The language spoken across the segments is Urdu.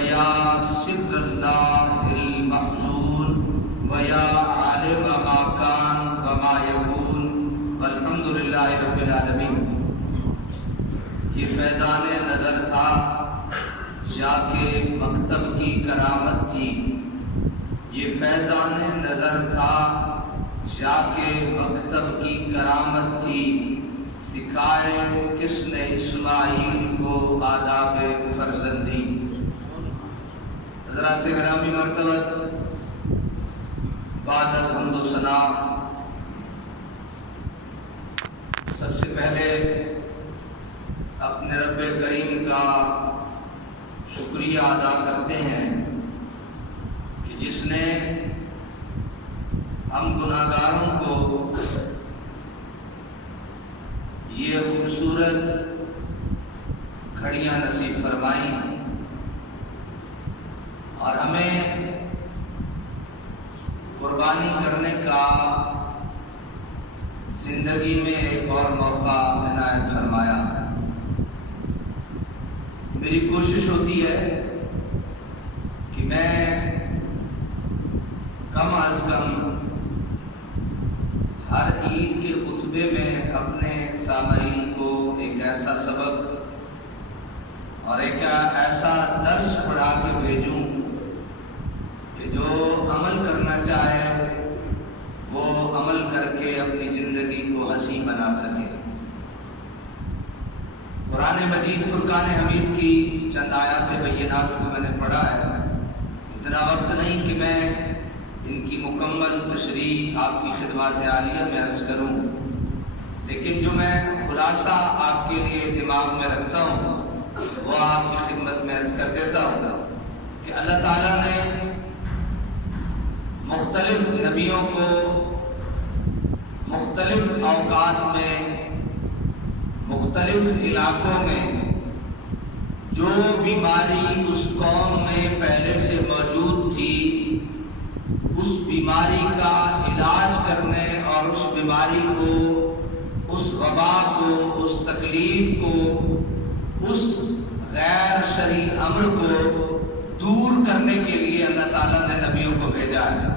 ویا سر اللہ المحزون ویا عالم ما کان وما یکون والحمد للہ رب العالمین۔ یہ فیضان نظر تھا، جا کے مکتب کی کرامت تھی۔ یہ فیضان نظر تھا، جا کے مکتب کی کرامت تھی۔ سکھائے کس نے اسماعیل کو آداب فرزندی۔ حضرات گرامی مرتبت، بعد از حمد و ثنا سب سے پہلے اپنے رب کریم کا شکریہ ادا کرتے ہیں کہ جس نے ہم گناہگاروں کو یہ خوبصورت گھڑیاں نصیب فرمائی اور ہمیں قربانی کرنے کا زندگی میں ایک اور موقع عنایت فرمایا۔ میری کوشش ہوتی ہے کہ میں کم از کم ہر عید کے خطبے میں اپنے سامعین کو ایک ایسا سبق اور ایک ایسا درس پڑھا کے بھیجوں کہ جو عمل کرنا چاہے وہ عمل کر کے اپنی زندگی کو حسین بنا سکے۔ قرآن مجید فرقان حمید کی چند آیات بینات کو میں نے پڑھا ہے۔ اتنا وقت نہیں کہ میں ان کی مکمل تشریح آپ کی خدمات عالیہ میں عرض کروں، لیکن جو میں خلاصہ آپ کے لیے دماغ میں رکھتا ہوں وہ آپ کی خدمت میں عرض کر دیتا ہوں کہ اللہ تعالیٰ نے مختلف نبیوں کو مختلف اوقات میں مختلف علاقوں میں جو بیماری اس قوم میں پہلے سے موجود تھی اس بیماری کا علاج کرنے اور اس بیماری کو، اس وبا کو، اس تکلیف کو، اس غیر شرعی امر کو دور کرنے کے لیے اللہ تعالیٰ نے نبیوں کو بھیجا ہے۔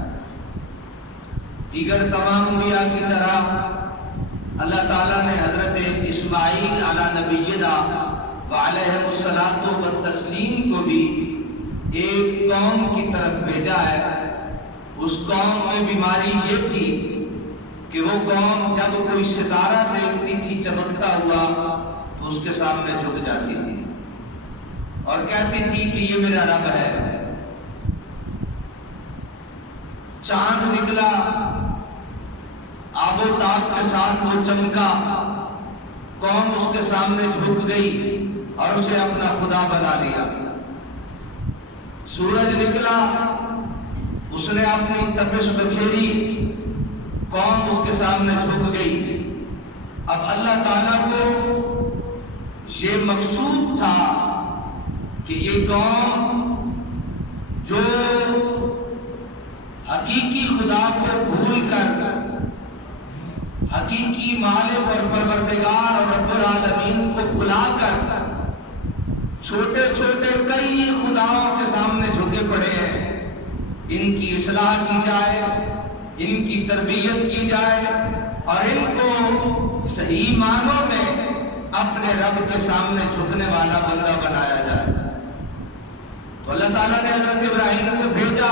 دیگر تمام انبیاء کی طرح اللہ تعالیٰ نے حضرت اسماعیل علی نبینا وعلیہ الصلاۃ والتسلیم کو بھی ایک قوم کی طرف بھیجا ہے۔ اس قوم میں بیماری یہ تھی کہ وہ قوم جب کوئی ستارہ دیکھتی تھی چمکتا ہوا تو اس کے سامنے جھک جاتی تھی اور کہتی تھی کہ یہ میرا رب ہے۔ چاند نکلا، آب و تاب کے ساتھ وہ چمکا، قوم اس کے سامنے جھک گئی اور اسے اپنا خدا بنا لیا۔ سورج نکلا، اس نے اپنی تپش بکھیری، قوم اس کے سامنے جھک گئی۔ اب اللہ تعالیٰ کو یہ مقصود تھا کہ یہ قوم جو حقیقی خدا کو بھول کر حقیقی مالک اور پروردگار اور رب العالمین کو بھلا کر چھوٹے چھوٹے کئی خداؤں کے سامنے جھکے پڑے ہیں، ان کی اصلاح کی جائے، ان کی تربیت کی جائے اور ان کو صحیح معنوں میں اپنے رب کے سامنے جھکنے والا بندہ بنایا جائے۔ تو اللہ تعالیٰ نے حضرت ابراہیم کو بھیجا۔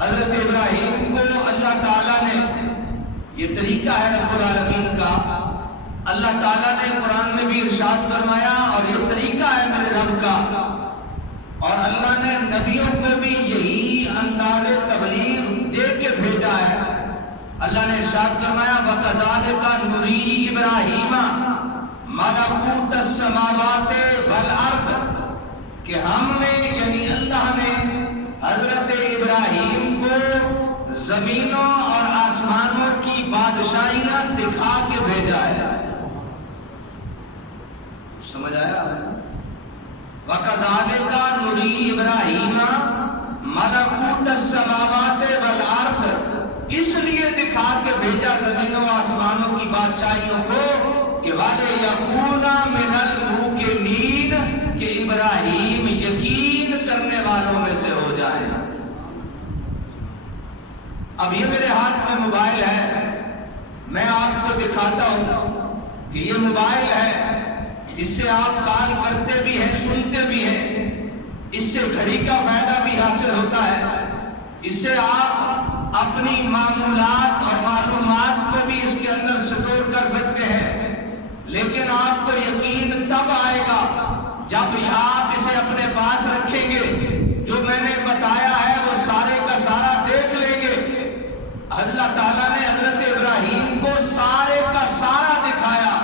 حضرت ابراہیم کو اللہ تعالیٰ نے، یہ طریقہ ہے رب العالمین کا، اللہ تعالیٰ نے قرآن میں بھی ارشاد فرمایا اور یہ طریقہ ہے میرے رب کا، اور اللہ نے نبیوں کو بھی یہی انداز تبلیغ دے کے بھیجا ہے۔ اللہ نے ارشاد فرمایا وَكَذَلِكَ نُرِي إِبْرَاهِيمَ مَلَكُوتَ السَّمَاوَاتِ وَالْأَرْضِ، کہ ہم نے یعنی اللہ نے حضرت ابراہیم کو زمینوں اور آسمانوں کی بادشاہیاں دکھا کے بھیجا ہے۔ سمجھ آیا؟ وَكَذَلِكَ نُرِي إِبْرَاهِيمَ مَلَكُوتَ السَّمَاوَاتِ وَالْأَرْضِ، اس لیے دکھا کے بھیجا زمینوں آسمانوں کی بادشاہیوں کو کہ وَلِيَكُونَ مِنَ الْمُوقِنِينَ، کہ ابراہیم یقین میرے ہاتھ میں موبائل ہے، میں آپ کو دکھاتا ہوں کہ یہ موبائل ہے، اس سے آپ کال کرتے بھی ہیں، سنتے بھی ہیں، اس سے گھڑی کا فائدہ بھی حاصل ہوتا ہے، اس سے آپ اپنی معمولات اور معلومات کو بھی اس کے اندر سٹور کر سکتے ہیں۔ لیکن آپ کو یقین تب آئے گا جب آپ اسے اپنے پاس رکھیں گے، جو میں نے بتایا ہے وہ سارے کا سارا دیکھ لیں گے۔ اللہ تعالیٰ نے حضرت ابراہیم کو سارے کا سارا دکھایا،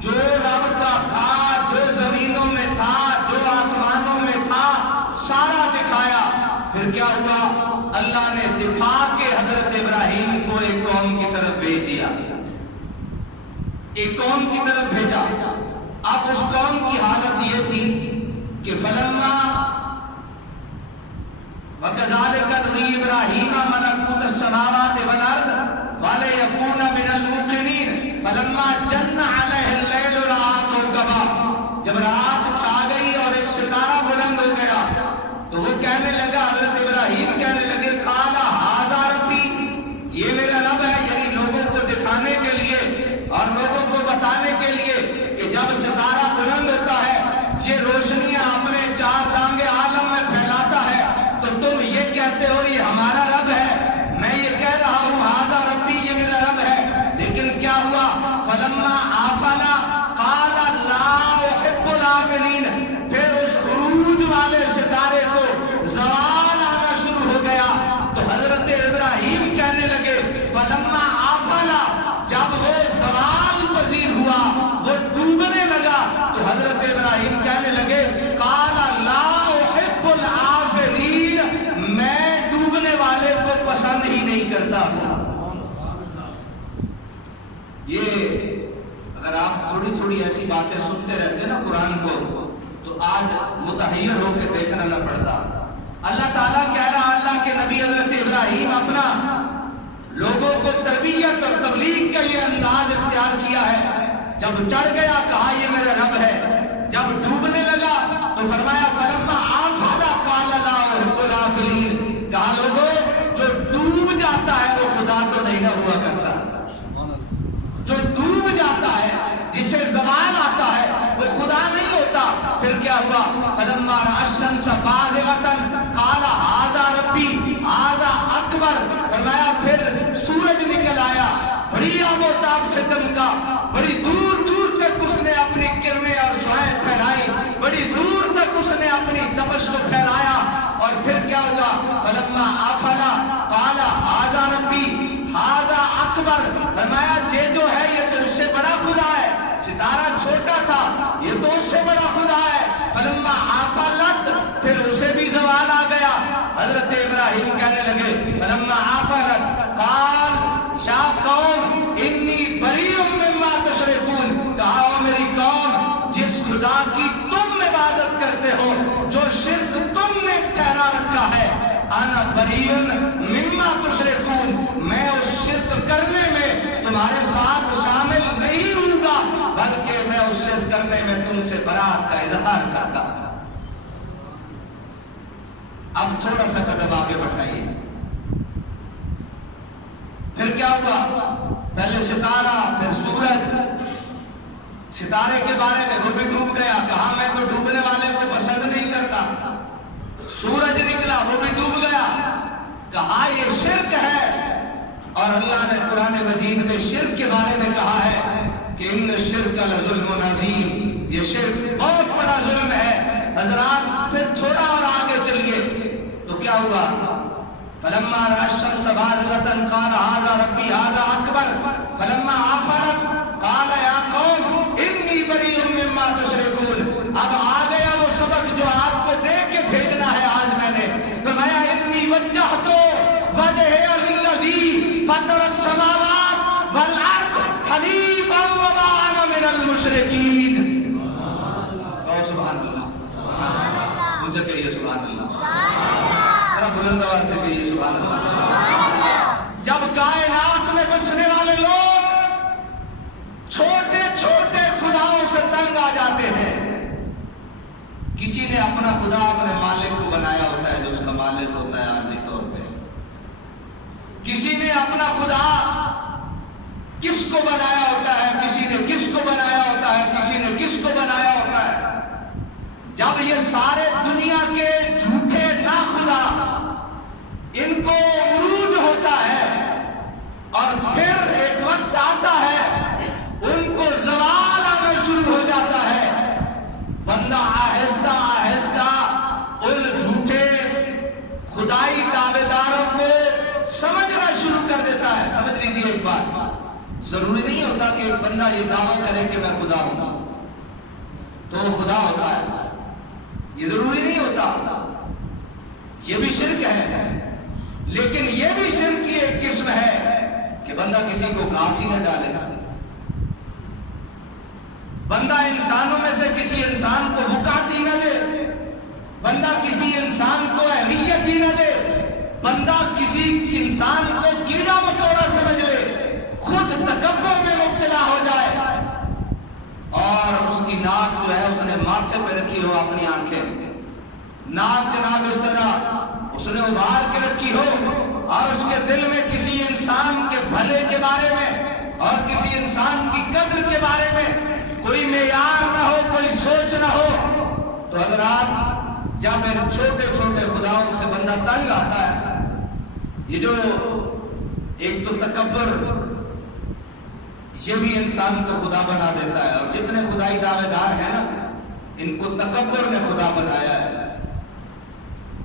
جو رب کا تھا، جو زمینوں میں تھا، جو آسمانوں میں تھا، سارا دکھایا۔ پھر کیا ہوا؟ اللہ نے دکھا کے حضرت ابراہیم کو ایک قوم کی طرف بھیج دیا، ایک قوم کی طرف بھیجا۔ اب اس قوم کی حالت یہ تھی کہ فلما وَكَذَلِكَ نُرِي إِبْرَاهِيمَ مَلَكُوتَ السَّمَاوَاتِ وَالْأَرْضِ وَلِيَكُونَ مِنَ الْمُوقِنِينَ فَلَمَّا جَنَّ عَلَيْهِ اللَّيْلُ رَأَىٰ كَوْكَبًا، جب رات چھا گئی اور ایک ستارہ بلند ہو گیا تو وہ کہنے لگا، حضرت ابراہیم کہنے لگے، قَالَ هَٰذَا رَبِّي، یہ میرا رب ہے، یعنی لوگوں کو دکھانے کے لیے اور لوگوں کو بتانے کے لیے کہ جب ستارہ بلند ہوتا ہے، یہ روشنیاں اپنے چار دانگے عالم میں پھیلاتا ہے، تو تم یہ کہتے ہو یہ ہمارا رب ہے، میں یہ کہہ رہا ہوں ہذا ربی، یہ میرا رب ہے۔ لیکن کیا ہوا؟ فلما آفلا قال لا احب الآفلین، پھر اس عروج والے ستارے کو زوال آنا شروع ہو گیا تو حضرت ابراہیم کہنے لگے، فلما آفلا، جب وہ زوال پذیر ہوا، وہ ڈوبنے لگا تو حضرت ابراہیم کہنے لگے، قال لا احب الآفلین، میں ڈوبنے والے کو پسند ہی نہیں کرتا۔ یہ اگر آپ تھوڑی تھوڑی ایسی باتیں سنتے رہتے نا قرآن کو تو آج متحیر ہو کے دیکھنا نہ پڑتا۔ اللہ تعالیٰ کہہ رہا، اللہ کے نبی حضرت ابراہیم اپنا لوگوں کو تربیت اور تبلیغ کے لیے انداز اختیار کیا ہے۔ جب چڑھ گیا کہا یہ میرا رب ہے، جب ڈوبنے لگا تو فرمایا فلما آفلا قال لا احب الآفلین، کہا لوگوں جو ڈوب جاتا ہے وہ خدا تو نہیں نہ ہوا کرتا، جو ڈوب جاتا ہے، جسے زوال آتا ہے، وہ خدا نہیں ہوتا۔ پھر کیا ہوا؟ فلما رأى الشمس بازغة قال هذا ربي هذا اکبر، فرمایا پھر سورج نکل آیا، بڑی آب و تاب سے چمکا، بڑی دور دور تک اس نے اپنی کرنیں اور شعاعیں پھیلائی، بڑی دور تک اس نے اپنی تپش کو پھیلایا۔ اور پھر کیا ہوا؟ فلما آفلا قال هذا ربي هذا اکبر، فرمایا یہ جو ہے یہ تو اس سے بڑا خدا ہے، ستارہ چھوٹا تھا، یہ تو اس سے بڑا خدا ہے۔ فلما آفلت، پھر اسے بھی زوال آ گیا۔ حضرت ابراہیم کہنے لگے فلما آفلت قال یا قوم انی بریء مما تشرکون، کہا او میری قوم، جس خدا کی تم عبادت کرتے ہو، جو شرک تم نے ٹھہرا رکھا ہے، انا بریء مما تشرکون، میں اس شرک کرنے میں تمہارے ساتھ شامل نہیں ہوں گا، بلکہ میں اس شرک کرنے میں تم سے برات کا اظہار کرتا ہوں۔ اب تھوڑا سا قدم آگے بڑھائیے، پھر کیا ہوا؟ پہلے ستارہ، پھر سورج۔ ستارے کے بارے میں وہ بھی ڈوب گیا، کہا میں تو ڈوبنے والے کو پسند نہیں کرتا۔ سورج نکلا، وہ بھی ڈوب گیا، کہا یہ شرک ہے۔ اور اللہ نے قرآن مجید میں شرک کے بارے میں کہا ہے کہ ان الشرک لظلم عظیم، یہ شرک بہت بڑا ظلم ہے۔ حضرات پھر تھوڑا اور آگے چلیے تو کیا ہوا؟ فلما رأى الشمس بازغة قال هذا ربي هذا اکبر، فلما آفلت قال یا قوم انی بریء مما تشرکون۔ اب آ گیا وہ سبق جو آپ کو دے کے بھیجنا ہے آج میں نے، فرمایا انی وجہت وجہی للذی فطر السماوات والارض حنیفا وما انا من المشرکین۔ کہو سبحان اللہ، مجھے کہیے سبحان اللہ، بلند آواز سے کہیے سبحان اللہ۔ جب کائنات میں بسنے والے لوگ چھوٹے چھوٹے خداؤں سے تنگ آ جاتے ہیں، کسی نے اپنا خدا اپنے مالک کو بنایا ہوتا ہے جو اس کا مالک ہوتا ہے عارضی طور پہ، کسی نے اپنا خدا کس کو بنایا ہوتا ہے، کسی نے کس کو بنایا ہوتا ہے، کسی نے کس کو بنایا ہوتا ہے۔ جب یہ سارے دنیا کے جھوٹے ناخدا ان کو عروج ہوتا ہے اور پھر ایک وقت آتا ہے ان کو زوال آنا شروع ہو جاتا ہے، بندہ آہستہ آہستہ ان جھوٹے خدائی دعوے داروں کو سمجھنا شروع کر دیتا ہے۔ سمجھ لیجیے ایک بات، ضروری نہیں ہوتا کہ ایک بندہ یہ دعویٰ کرے کہ میں خدا ہوں تو وہ خدا ہوتا ہے، یہ ضروری نہیں ہوتا، یہ بھی شرک ہے۔ لیکن یہ بھی شرک کی ایک قسم ہے کہ بندہ کسی کو گھاس ہی نہ ڈالے، بندہ انسانوں میں سے کسی انسان کو وقعت ہی نہ دے، بندہ کسی انسان کو اہمیت ہی نہ دے، بندہ کسی انسان کو کیڑا مکوڑا سمجھ لے، خود تکبر میں مبتلا ہو جائے اور اس کی ناک جو ہے اس نے ماتھے پہ رکھی ہو، اپنی آنکھیں ناک جناب اس طرح اس نے ابھار کے رکھی ہو، اور اس کے دل میں کسی انسان کے بھلے کے بارے میں اور کسی انسان کی قدر کے بارے میں کوئی معیار نہ ہو، کوئی سوچ نہ ہو، تو حضرات جب ان چھوٹے چھوٹے خداؤں سے بندہ تنگ آتا ہے، یہ جو ایک تو تکبر یہ بھی انسان کو خدا بنا دیتا ہے، اور جتنے خدائی دعوے دار ہیں نا ان کو تکبر نے خدا بنایا ہے۔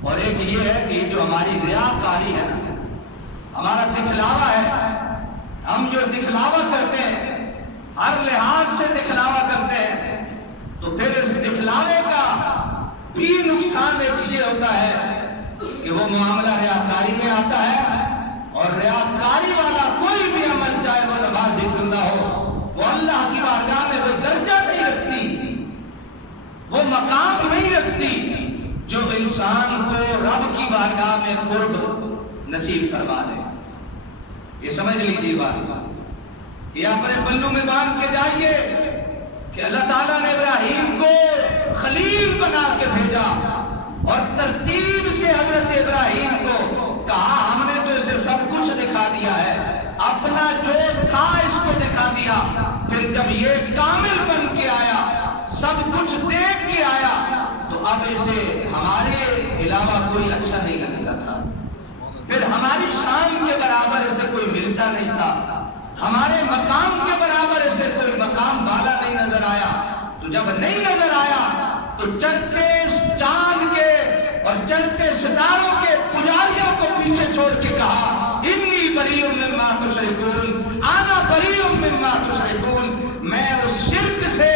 اور ایک یہ ہے کہ یہ جو ہماری ریاکاری ہے نا، ہمارا دکھلاوا ہے، ہم جو دکھلاوا کرتے ہیں ہر لحاظ سے دکھلاوا کرتے ہیں، تو پھر اس دکھلاوے کا بھی نقصان ایک یہ ہوتا ہے کہ وہ معاملہ ریاکاری میں آتا ہے، اور ریاکاری والا کوئی بھی عمل چاہے وہ نماز ہی کیوں نہ ہو، وہ اللہ کی بارگاہ میں وہ درجہ نہیں رکھتی، وہ مقام نہیں رکھتی جو انسان کو رب کی بارگاہ میں قرب نصیب فرما دے۔ یہ سمجھ لیجیے بات، یہ اپنے پلو میں باندھ کے جائیے کہ اللہ تعالیٰ نے ابراہیم کو خلیل بنا کے بھیجا، اور ترتیب سے حضرت ابراہیم کو کہا ہم نے تو اسے سب کچھ دکھا دیا ہے، اپنا جو تھا اس کو دکھا دیا، پھر جب یہ کامل بن کے آیا، سب کچھ دیکھ کے آیا، تو اب اسے ہمارے علاوہ کوئی اچھا نہیں لگتا تھا، پھر ہماری شان کے برابر اسے کوئی ملتا نہیں تھا، ہمارے مقام کے برابر اسے کوئی مقام والا نہیں نظر آیا۔ تو جب نہیں نظر آیا تو چلتے چاند کے اور چلتے ستاروں کے پجاریوں کو پیچھے چھوڑ کے کہا انی بریء مما تشرکون، انا بریء مما تشرکون، میں اس شرک سے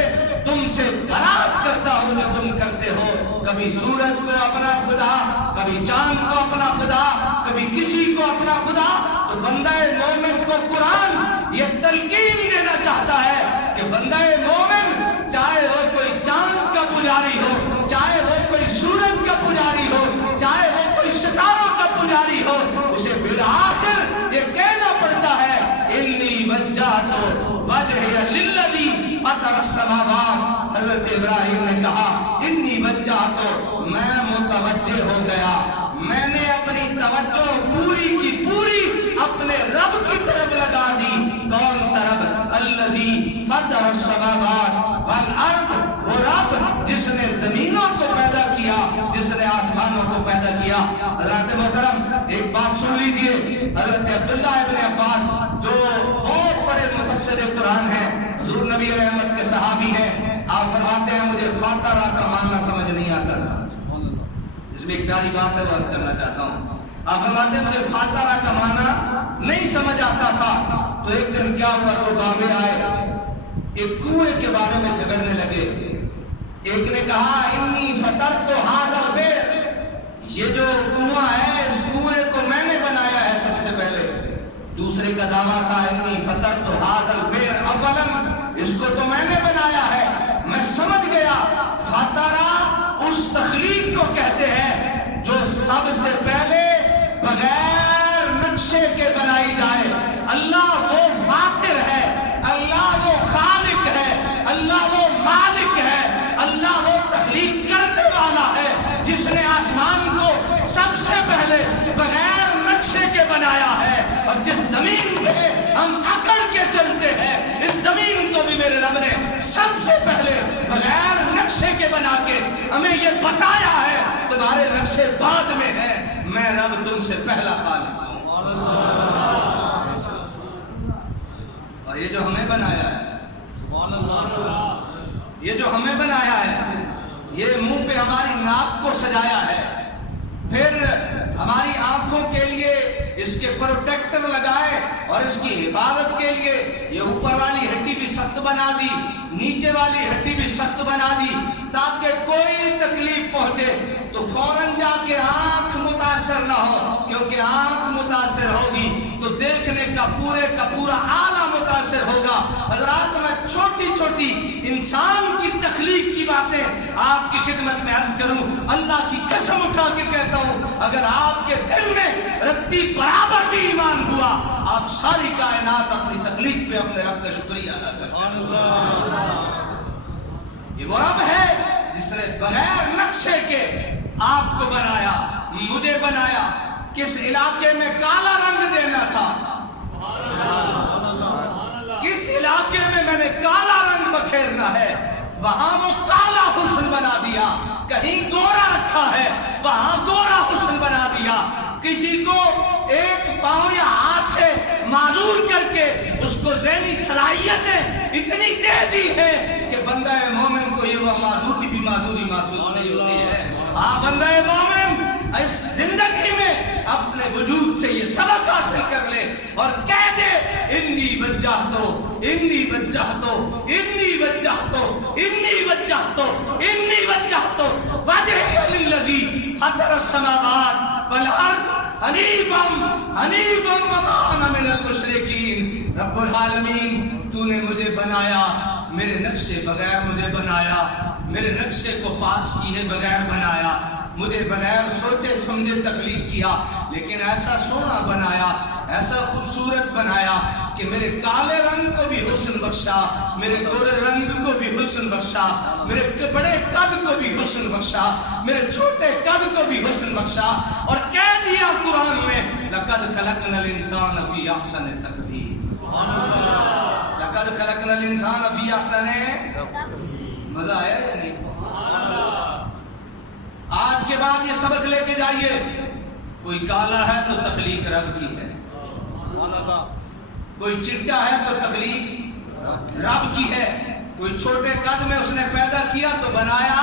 تم سے برات کرتا ہوں جو تم کرتے ہو، کبھی سورج کو اپنا خدا، کبھی چاند کو اپنا خدا، کبھی کسی کو اپنا خدا۔ تو بندہ مومن کو قرآن یہ تلقین دینا چاہتا ہے کہ بندہ مومن چاہے وہ کوئی چاند کا پجاری ہو، چاہے وہ کوئی سورج کا پجاری ہو، چاہے وہ کوئی ستاروں کا پجاری ہو، اسے بالآخر یہ کہنا پڑتا ہے انی وجہت وجہی للذی فطر السماوات۔ حضرت ابراہیم نے کہا انی وجہت، میں متوجہ ہو گیا، میں نے اپنی توجہ پوری کی پوری اپنے رب کی طرف لگا دی۔ کون سا رب؟ الذی فطر السماوات والارض، وہ رب جس نے زمینوں کو پیدا کیا، جس نے آسمانوں کو پیدا کیا۔ حضرت محترم ایک بات سن لیجئے، حضرت عبداللہ ابن عباس جو بہت بڑے مفسر قرآن ہیں، حضور نبی رحمت کے صحابی ہیں، آپ فرماتے ہیں مجھے فاترہ کا معنی سمجھ نہیں آتا تھا۔ اس میں ایک پیاری بات ہے وہ عرض کرنا چاہتا ہوں۔ آپ فرماتے ہیں مجھے فاترہ کا معنی نہیں سمجھ آتا تھا، تو ایک دن کیا ہوا، دو بابے آئے، ایک کنویں کے بارے میں جھگڑنے لگے۔ ایک نے کہا انی فطرت ھذا البئر، یہ جو کنواں ہے اس کنویں کو میں نے بنایا ہے سب سے پہلے۔ دوسرے کا دعویٰ تھا انی فطرت ھذا البئر اولا، اس کو تو میں نے بنایا ہے۔ میں سمجھ گیا فاترہ اس تخلیق کو کہتے ہیں جو سب سے پہلے بغیر نقشے کے بنائی جائے۔ اللہ وہ فاطر ہے، اللہ وہ خالق ہے، اللہ وہ مالک ہے، اللہ وہ تخلیق کرنے والا ہے جس نے آسمان کو سب سے پہلے بغیر نقشے کے بنایا ہے۔ اور جس زمین پہ ہم اکڑ کے چلتے ہیں اس زمین کو بھی میرے رب نے سب سے پہلے بغیر نقشے کے بنا کے ہمیں یہ بتایا ہے تمہارے نقشے بعد میں ہے، میں رب تم سے پہلا خالق ہوں۔ اور یہ جو ہمیں بنایا ہے، یہ جو ہمیں بنایا ہے، یہ منہ پہ ہماری ناک کو سجایا ہے، پھر ہماری آنکھوں کے لیے اس کے پروٹیکٹر لگائے اور اس کی حفاظت کے لیے یہ اوپر والی ہڈی بھی سخت بنا دی، نیچے والی ہڈی بھی سخت بنا دی تاکہ کوئی تکلیف پہنچے تو فوراً جا کے آنکھ متاثر نہ ہو، کیونکہ آنکھ متاثر ہوگی تو دیکھنے کا پورا آلہ متاثر ہوگا۔ حضرات میں چھوٹی چھوٹی انسان کی تخلیق کی باتیں آپ کی خدمت میں عرض کروں، اللہ کی قسم اٹھا کے کہتا ہوں اگر آپ کے دل میں رتی برابر بھی ایمان ہوا آپ ساری کائنات اپنی تخلیق پہ اپنے رب کا شکریہ ادا کرتے ہیں۔ یہ وہ رب ہے جس نے بغیر نقشے کے آپ کو بنایا، مجھے بنایا۔ کس علاقے میں کالا رنگ دینا تھا، کس علاقے میں نے کالا رنگ بکھیرنا ہے، وہاں وہ کالا حسن بنا دیا۔ کہیں گورا رکھا ہے، وہاں گورا حسن بنا دیا۔ کسی کو ایک پاؤں یا ہاتھ سے معذور کر کے اس کو ذہنی صلاحیتیں اتنی دے دی ہے کہ بندہ مومن کو یہ وہ معذوری بھی معذوری محسوس نہیں ہوتی ہے۔ بندہ مومن اس زندگی میں اپنے وجود سے یہ سبق حاصل کر لے اور کہہ دے انی وجہتو انی وجہتو انی وجہتو انی وجہتو انی وجہتو وجہی للذی فطر السماوات والارض حنیفا حنیفا وما انا من المشرکین۔ رب العالمین تو نے مجھے بنایا، میرے نقشے بغیر مجھے بنایا، میرے نقشے کو پاس کیے بغیر بنایا، مجھے بغیر سوچے سمجھے تخلیق کیا، لیکن ایسا سونا بنایا، ایسا خوبصورت بنایا کہ میرے کالے رنگ کو بھی حسن بخشا، میرے گورے رنگ کو بھی حسن بخشا، میرے بڑے قد کو بھی حسن بخشا، میرے چھوٹے قد کو بھی حسن بخشا، اور کہہ دیا قرآن میں لَقَدْ خَلَقْنَا الْإِنسَانَ فِي أَحْسَنِ تَقْوِيمٍ۔ لَقَدْ خَلَقْنَا الْإِنسَانَ فِي أَحْسَنِ، مزہ آیا یا نہیں؟ آج کے بعد یہ سبق لے کے جائیے، کوئی کالا ہے تو تخلیق رب کی ہے، کوئی چٹا ہے تو تخلیق رب کی ہے، کوئی چھوٹے قد میں اس نے پیدا کیا تو بنایا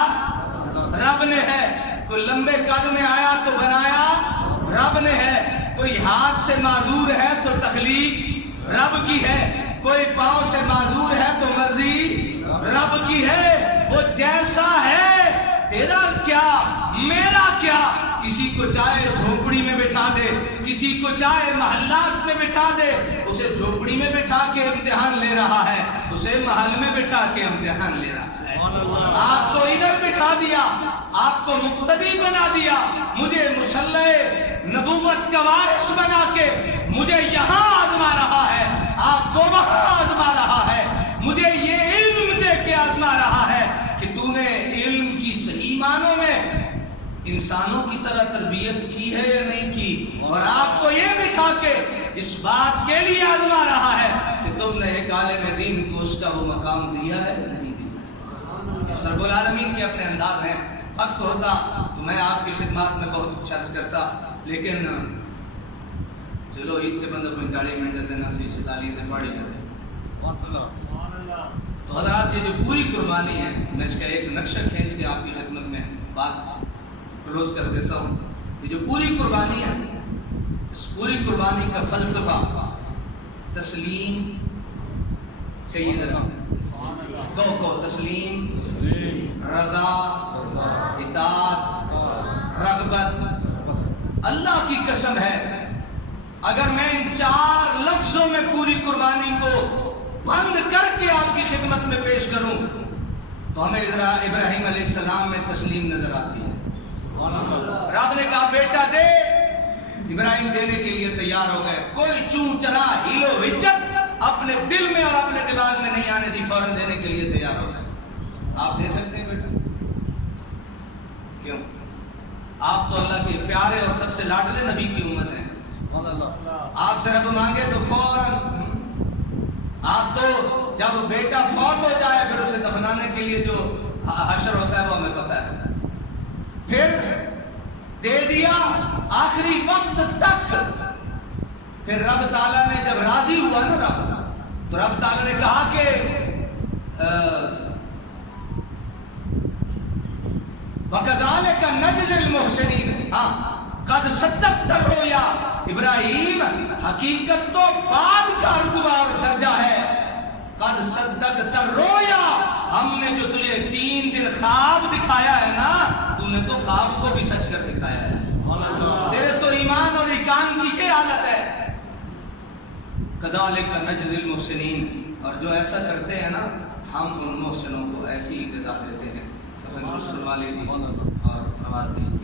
رب نے ہے، کوئی لمبے قد میں آیا تو بنایا رب نے ہے، کوئی ہاتھ سے معذور ہے تو تخلیق رب کی ہے، کوئی پاؤں سے معذور ہے تو مرضی رب کی ہے۔ وہ جیسا ہے تیرا کیا میرا کیا، کسی کو چاہے جھوپڑی میں بٹھا دے، کسی کو چاہے محلات میں بٹھا دے، اسے جھوپڑی میں بٹھا کے امتحان لے رہا ہے، اسے محل میں بٹھا کے امتحان لے رہا ہے۔ آپ کو ادھر بٹھا دیا، آپ کو مقتدی بنا دیا، مجھے مصلح نبوت کا وارث بنا کے مجھے یہاں آزما رہا ہے، آپ کو وہاں آزما رہا ہے، مجھے یہ علم دے کے آزما رہا ہے کہ تو نے علم کی صحیح معنوں میں انسانوں کی طرح تربیت کی ہے یا نہیں کی، اور آپ کو یہ بٹھا کے اس بات کے لیے آزما رہا ہے کہ تم نے ایک عالم دین کو اس کا وہ مقام دیا ہے یا نہیں دیا۔ رب العالمین کے اپنے انداز ہیں، وقت ہوتا تو میں آپ کی خدمات میں بہت کچھ عرض کرتا، لیکن چلو عید کے بندے 45 منٹ دینا سی 47 پڑھی کرتے۔ تو حضرات یہ جو پوری قربانی ہے، میں اس کا ایک نقشہ کھینچ کے آپ کی خدمت میں بات کلوز کر دیتا ہوں۔ یہ جو پوری قربانی ہے، اس پوری قربانی کا فلسفہ تسلیم، کو تسلیم، رضا، اطاعت، رغبت۔ اللہ کی قسم ہے اگر میں ان 4 لفظوں میں پوری قربانی کو بند کر کے آپ کی خدمت میں پیش کروں تو ہمیں ابراہیم علیہ السلام میں تسلیم نظر آتی ہے۔ رب نے کہا بیٹا دے، ابراہیم دینے کے لیے تیار ہو گئے، کوئی چون چرا ہیلو ہچک اپنے دل میں اور اپنے دماغ میں نہیں آنے دی، فوراً دینے کے لیے تیار ہو گئے۔ آپ دے سکتے ہیں بیٹا؟ کیوں؟ آپ تو اللہ کے پیارے اور سب سے لاڈلے نبی کی امت ہیں، آپ سے رب مانگے تو فوراً، آپ تو جب بیٹا فوت ہو جائے پھر اسے دفنانے کے لیے جو حشر ہوتا ہے وہ ہمیں پتا ہے، پھر دے دیا آخری وقت تک. پھر رب تعالیٰ نے جب راضی ہوا نا رب، تو رب تعالیٰ نے کہا کہ وَكَذَلِكَ نَجْزِي الْمُحْسِنِينَ، ہاں قد صدقت الرؤیا، ابراہیم حقیقت تو بعد کا رتبہ اور درجہ ہے. قد صدقت الرؤیا، ہم نے جو تجھے 3 دن خواب دکھایا ہے نا، تم نے تو خواب کو بھی سچ کر دکھایا ہے. تیرے تو ایمان اور اقام کی یہ حالت ہے. كَذَلِكَ نَجْزِي الْمُحْسِنِينَ، اور جو ایسا کرتے ہیں نا ہم ان محسنوں کو ایسی ہی جزا دیتے ہیں. صفحہ درست فرما لیجیے اور نماز نہیں.